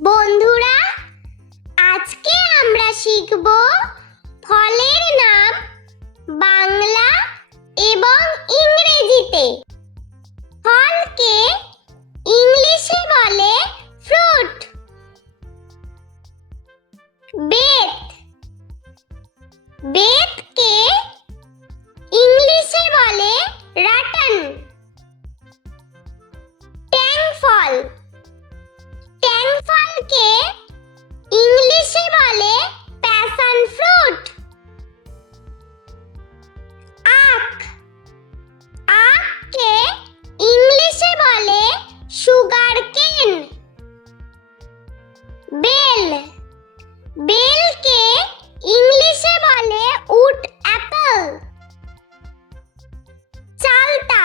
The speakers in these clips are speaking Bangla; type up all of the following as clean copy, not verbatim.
বন্ধুরা, আজকে আমরা শিখব ফলের নাম বাংলা এবং ইংরেজিতে। ফলকে ইংলিশে বলে ফ্রুট। বেত, বেতকে ইংলিশে বলে রাটন। ট্যাং ফল, ট্যাং ফলকে ইংলিশে বলে প্যাশন ফ্রুট। আখ, আখকে ইংলিশে বলে সুগার কেন। বেল, বেলকে ইংলিশে বলে উড অ্যাপল। চালতা,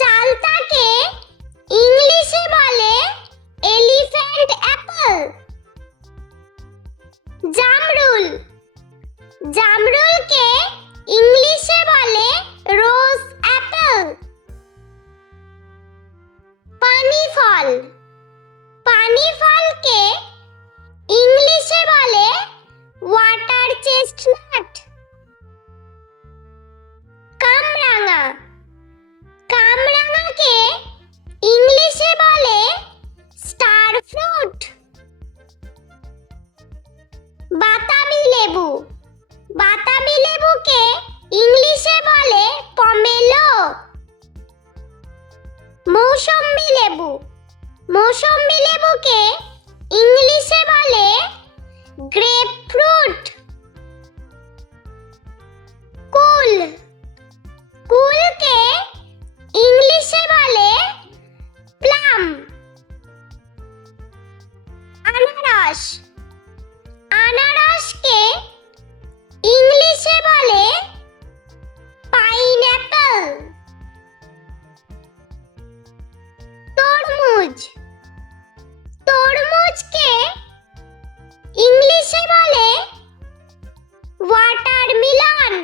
চালতাকে ইংলিশে বলে এলিফ্যান্ট অ্যাপল। জামরুল, জামরুলকে ইংলিশে বলে রোজ অ্যাপল। পানি ফল, পানি ফলকে ইংলিশে বলে ওয়াটার চেস্টনাট। কামরাঙা, কামরাঙাকে ইংলিশে বলে স্টার ফ্রুট। বাতাবি লেবু, বাতাবি লেবুকে ইংলিশে বলে পমেলো। মৌসম্বি লেবু, মৌসম্বি লেবুকে ইংলিশে বলে গ্রেপ ফ্রুট। কুল, কুলকে ইংলিশে বলে প্লাম। আনারস, আনারসকে ইংলিশে বলে পাইনঅ্যাপল। তরমুজ, তরমুজকে ইংলিশে বলে ওয়াটারমেলন।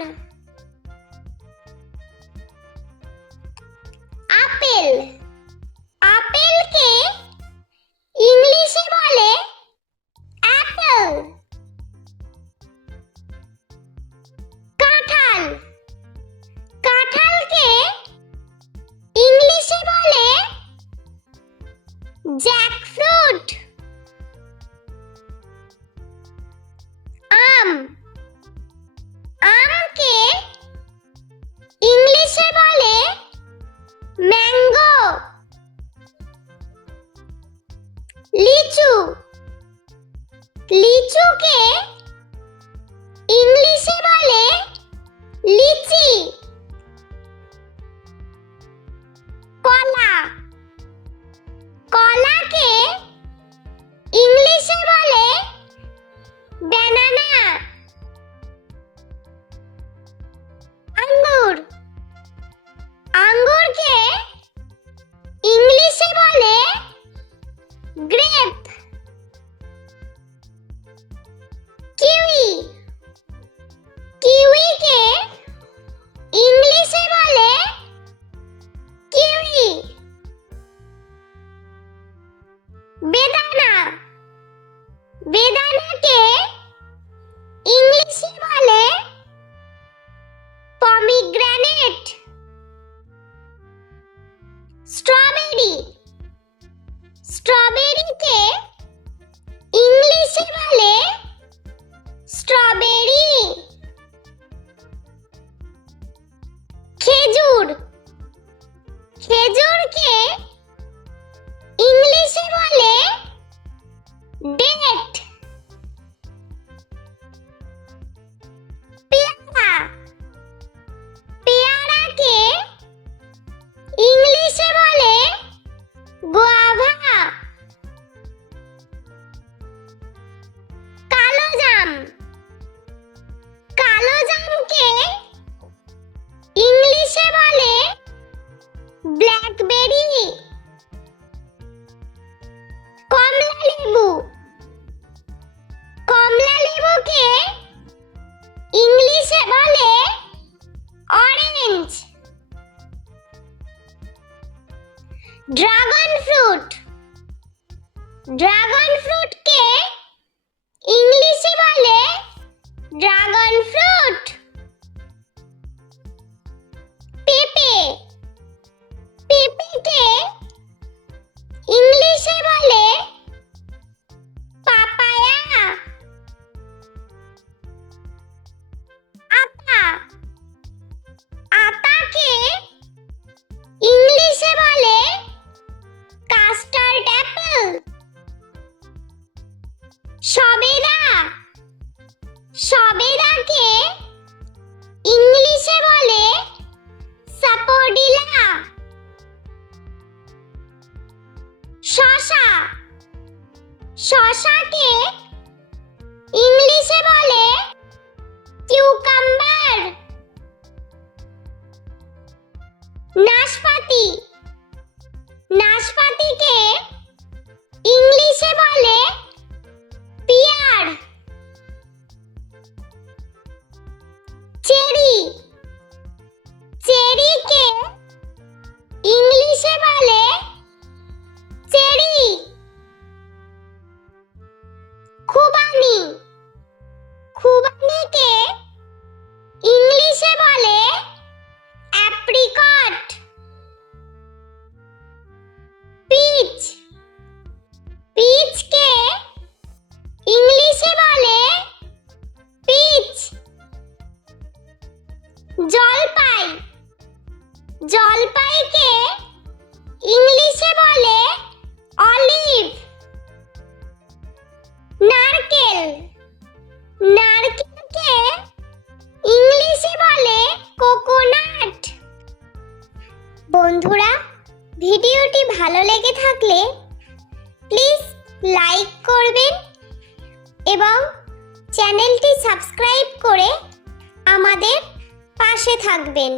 আপেল, আপেলকে ইংলিশে বলে অ্যাপল। কাঁঠাল, কাঁঠালকে ইংলিশে বলে জ্যাকফ্রুট। আম, আমকে ইংলিশে বলে ম্যাঙ্গো। লিচু, লিচুকে ইংলিশে বলে লিচি। কলা, কলাকে ইংলিশে বলে ব্যানানা। আঙ্গুর, আঙ্গুরকে ইংলিশে বলে গ্রেপ। কিউই, কিউইকে ইংলিশে বলে কিউই। বেদানা, বেদানাকে ইংলিশে বলে পমিগ্রেনেট। স্ট্রবেরি, স্ট্রবেরিকে ইংলিশে বলে স্ট্রবেরি। খেজুর, খেজুরকে ইংলিশে বলে ডেট। পেয়ারা, পেয়ারাকে ইংলিশে বলে গুয়াভা। কালোজাম, কালোজামকে ইংলিশে বলে ব্ল্যাকবেরি। কমলা লেবু, কমলা লেবুকে ইংলিশে বলে অরেঞ্জ। ড্রাগন ফ্রুট, ড্রাগন ফ্রুটকে ইংলিশে বলে ড্রাগন ফ্রুট। পেঁপে, পেঁপেকে ইংলিশে বলে পাপায়া। আতা, আতাকে ইংলিশে বলে কাস্টার্ড অ্যাপেল। সবেদা, সবেদাকে ইংলিশে বলে সাপোডিলা। শসা, শসাকে ইংলিশে বলে কিউকাম্বার। নাশপাতি, নাশপাতিকে ইংলিশে বলে পিয়ার। চেরি, চেরিকে ইংলিশে বলে চেরি। খুবানি, খুবানিকে ইংলিশে বলে অ্যাপ্রিকট। পিচ, পিচকে ইংলিশে বলে পিচ। জলপাই, জলপাইকে ইংলিশে বলে অলিভ। নারকেল, নারকেলকে ইংলিশে বলে কোকোনাট। বন্ধুরা, ভিডিওটি ভালো লেগে থাকলে প্লিজ লাইক করবেন এবং চ্যানেলটি সাবস্ক্রাইব করে আমাদের পাশে থাকবেন।